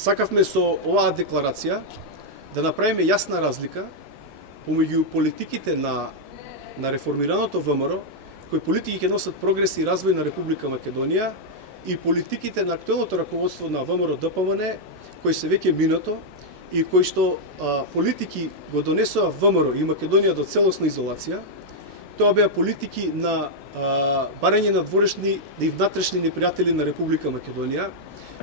Сакавме со оваа декларација да направиме јасна разлика помеѓу политиките на реформираното ВМРО, кои политики ќе носат прогрес и развој на Република Македонија, и политиките на актуелното раководство на ВМРО ДПМН, кои се веќе минато и кои што политики го донесоа ВМРО и Македонија до целосна изолација. Тоа беа политики на барање на дворешни и внатрешни непријатели на Република Македонија,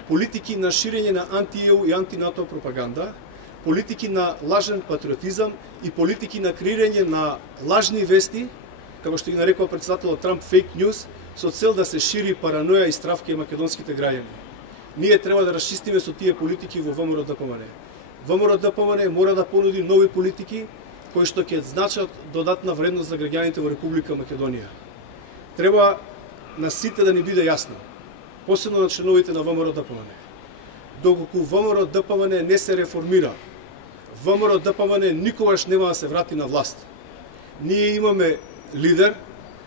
политики на ширење на анти-ЕУ и анти-НАТО пропаганда, политики на лажен патриотизам и политики на креирање на лажни вести, како што ги нарекува председателот Трамп фейк ньюс, со цел да се шири параноја и страв кај македонските граѓани. Ние треба да расчистиме со тие политики во ВМРО ДПМН. ВМРО ДПМН мора да понуди нови политики кои што ќе значат додатна вредност за граѓаните во Република Македонија. Треба на сите да ни биде јасно, посебно на членовите на ВМРО ДПМН. Доколку ВМРО ДПМН не се реформира, ВМРО ДПМН никогаш нема да се врати на власт. Ние имаме лидер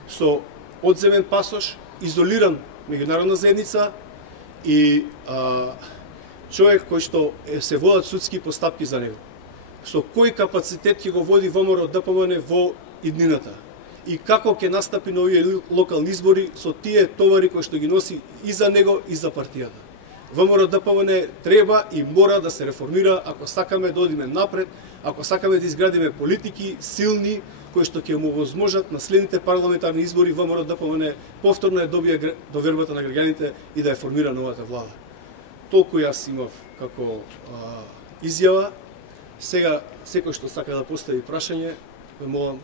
со одземен пасош, изолиран меѓународна заедница и човек кој што се водат судски постапки за него. Со кој капацитет ќе го води ВМРО ДПМН во иднината и како ќе настапи на овие локални избори со тие товари кои што ги носи и за него и за партијата. ВМРО ДПМН треба и мора да се реформира ако сакаме да одиме напред, ако сакаме да изградиме политики силни кои што ќе му возможат на следните парламентарни избори ВМРО ДПМН повторно да добие довербата на граѓаните и да ја формира новата влада. Толку јас имав како изјава. Сега секој што сака да постави прашање, ме молам.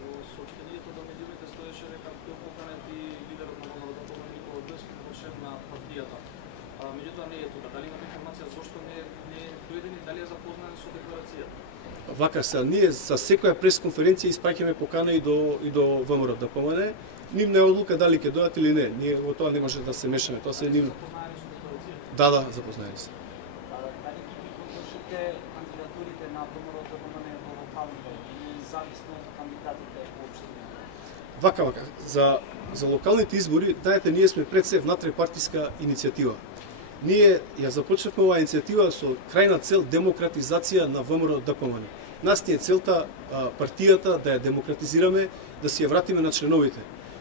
Во соопштението до медиумите стоеше дека тој поканет и лидерот на ВМРО ДПМН Никола Груевски како шеф на партијата. Меѓутоа не е тука. Дали имате информација зошто не е дојден и дали е запознат со декларацијата? Вака се, ние за секоја пресконференција испраќаме покана и до ВМРО ДПМН. Ним не одлука дали ќе дојдат или не. Ние во тоа не може да се мешаме. Тоа се ним. Запознаени со декларацијата? Да, запознаени се. Дали ќе ги поддржите кандидатурите на ВМРО ДПМН во локалните или зависно од кандидатите во општините? Вака, за локалните избори, знаете, ние сме пред се внатре-партиска иницијатива. Ние ја започнавме оваа иницијатива со крајна цел демократизација на ВМРО ДПМН. Нас ни е целта партијата да ја демократизираме, да си ја вратиме на членовите.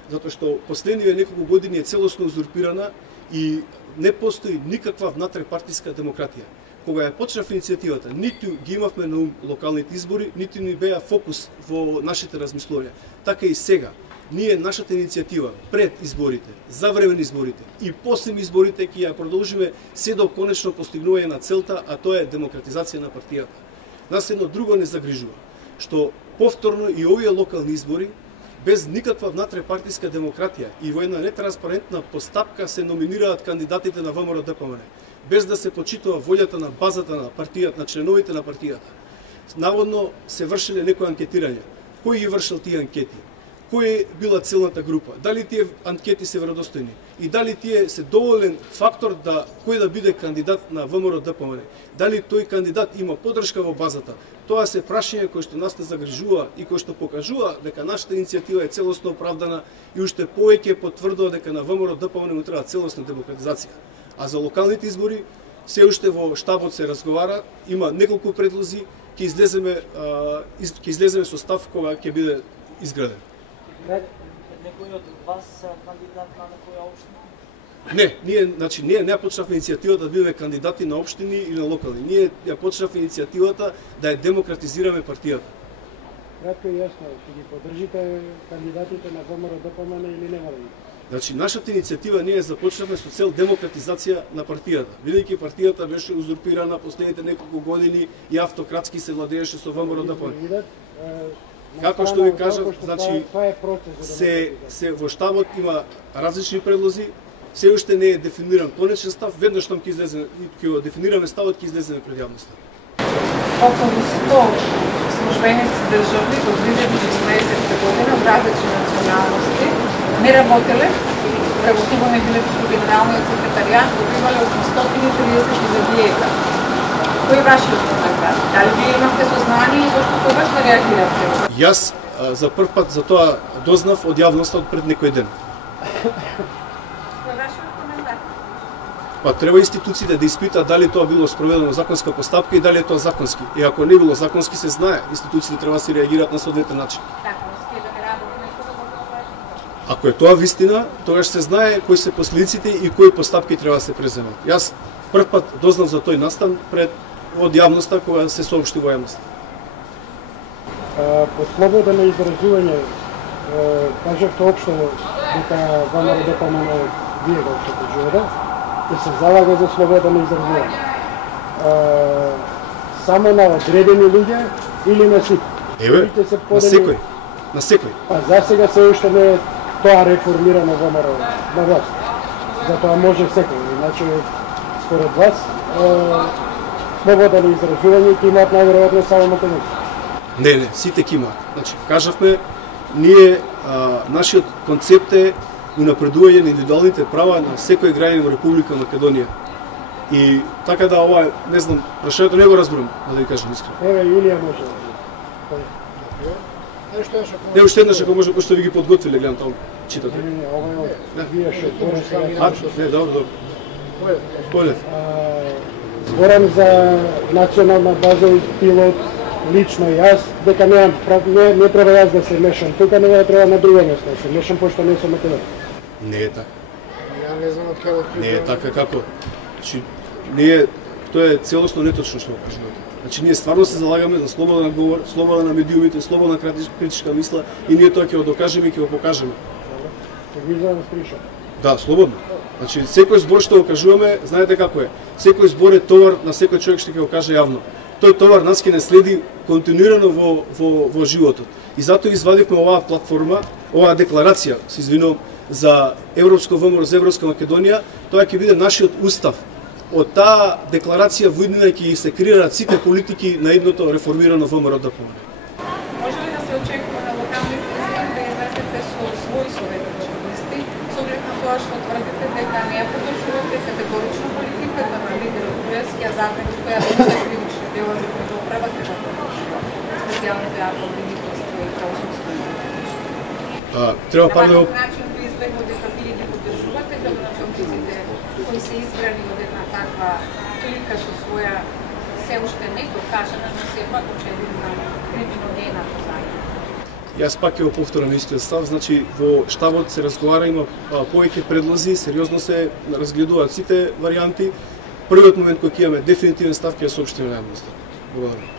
Затоа што последниве неколку години е целосно узурпирана и не постои никаква внатре-партиска демократија. Кога ја почнав иницијативата, ниту ги имавме на ум локалните избори, ниту ни беа фокус во нашите размислувања. Така и сега. Ние нашата иницијатива пред изборите, за време на изборите и после изборите ќе ја продолжиме се до конечно постигнување на целта, а тоа е демократизација на партијата. Нас едно друго не загрижува, што повторно и овие локални избори без никаква внатрепартиска демократија и во една нетранспарентна постапка се номинираат кандидатите на ВМРО ДПМН, без да се почитува волјата на базата на партијата, на членовите на партијата. Наводно се вршеле некои анкетирања. Кој ги вршил тие анкети? Кој била целната група? Дали тие анкети се веродостојни? И дали тие се доволен фактор да кој да биде кандидат на ВМРО ДПМН? Дали тој кандидат има поддршка во базата? Тоа се прашања кои што нас не загрижува и кои што покажува дека нашата иницијатива е целосно оправдана и уште повеќе потврдува дека на ВМРО ДПМН му треба целосна демократизација. А за локалните избори се уште во штабот се разговара, има неколку предлози, ќе излеземе со став кога ќе биде изграден. Некој од вас кандидат на некоја општина? Не, ние не почнавме иницијативата да бидеме кандидати на општини или на локални. Ние ја почнавме иницијативата да ја демократизираме партијата. Кратко и јасно, ќе ги поддржите кандидатите на ВМРО ДПМН или нема да ги? Нашата иницијатива ние започнавме со цел демократизација на партијата. Бидејќи партијата беше узурпирана последните неколку години и автократски се владееше со ВМРО ДПМН. Како што ви кажав, се во штабот има различни предлози, се уште не е дефиниран конечен став, веднаш што ќе го дефинираме ставот, ќе излеземе пред јавноста. Околу 100 службеници државни до 2016 година од различни националности не работеле, работуваме биле во генералниот секретаријат, добивале 830.000 евра. Кој вашиот коментар? Дали вие имавте сознание и зашто тогаш не реагирате? Јас за прв пат за тоа дознав од јавноста од пред некој ден. Кој вашиот коментар? Па треба институциите да испитаат дали тоа било спроведено законска постапка и дали е тоа законски. И ако не било законски, се знае, институциите треба да се реагираат на соодветен начин. Ако е тоа вистина, тогаш се знае кои се последиците и кои постапки треба да се преземат. Јас прв пат дознав за тој настан од јавноста кога се соопшти во јавноста. По слобода на изразување, кажавте општо дека ВМРО ДПМН вие го кажувате, да се залага за слобода на изразување. Само на одредени луѓе или на сите? Еве, на секој. На секој. А за сега се уште не е тоа реформирано ВМРО на власт. Затоа може секој. Иначе, според вас, слобода на изразување ќе имаат најверојатно само македонци. Не, сите ќе имаат. Значи, кажавме, ние, нашиот концепт е унапредување на индивидуалните права на секој граѓанин во Република Македонија. И така да ова, не знам, прашањето не го разбирам, да ви кажам искрено. Еве, Илија може. Не, уште еднаш ако може, пошто ви ги подготвиле, гледам тоа, читате. Не, ова е вие што зборам сега. Не, добро. Поле. Зборам за национална база и пилот, лично јас, дека не треба јас да се мешам тука, не треба на друго место да се мешам, пошто не сум македонец. Не е така. Ја не знам од каде. Не е така како. Значи, ние, тоа е целосно неточно што го кажувате. Значи, ние стварно се залагаме за слобода на говор, слобода на медиумите, слобода на критичка мисла и ние тоа ќе го докажеме и ќе го покажеме. Ќе ви изгледам скриншот. Да, слободно. Значи, секој збор што го кажуваме, знаете како е. Секој збор е товар на секој човек што ќе го каже јавно. Тој товар нас ќе не следи континуирано во животот. И затоа извадивме оваа платформа, оваа декларација, се извинувам, за Европско ВМРО, за Европска Македонија, тоа ќе биде нашиот устав. Од таа декларација видно ќе се креираат сите политики на едното реформирано ВМРО ДПМН. Може ли да се очекува на локалните избори да излезете со своји советнички листи, со оглед на тоа што тврдите дека не ја поддржувате категорично политиката на лидерот Груевски, а затоа стојате за кривични дела за кои оправате на специјалните обвинителства и правосудство? Треба на парлево начин да избегнете дека вие ги поддржувате градоначалниците кои се избрани од една таква клика со своја се уште не докажана, но сепак очевидна криминогена позаѓа. Јас пак ќе го повторам истиот став, значи во штабот се разговара, има повеќе предлози, сериозно се разгледуваат сите варијанти. Првиот момент кој ќе имаме дефинитивен став ќе ја соопштиме на јавноста. Благодарам.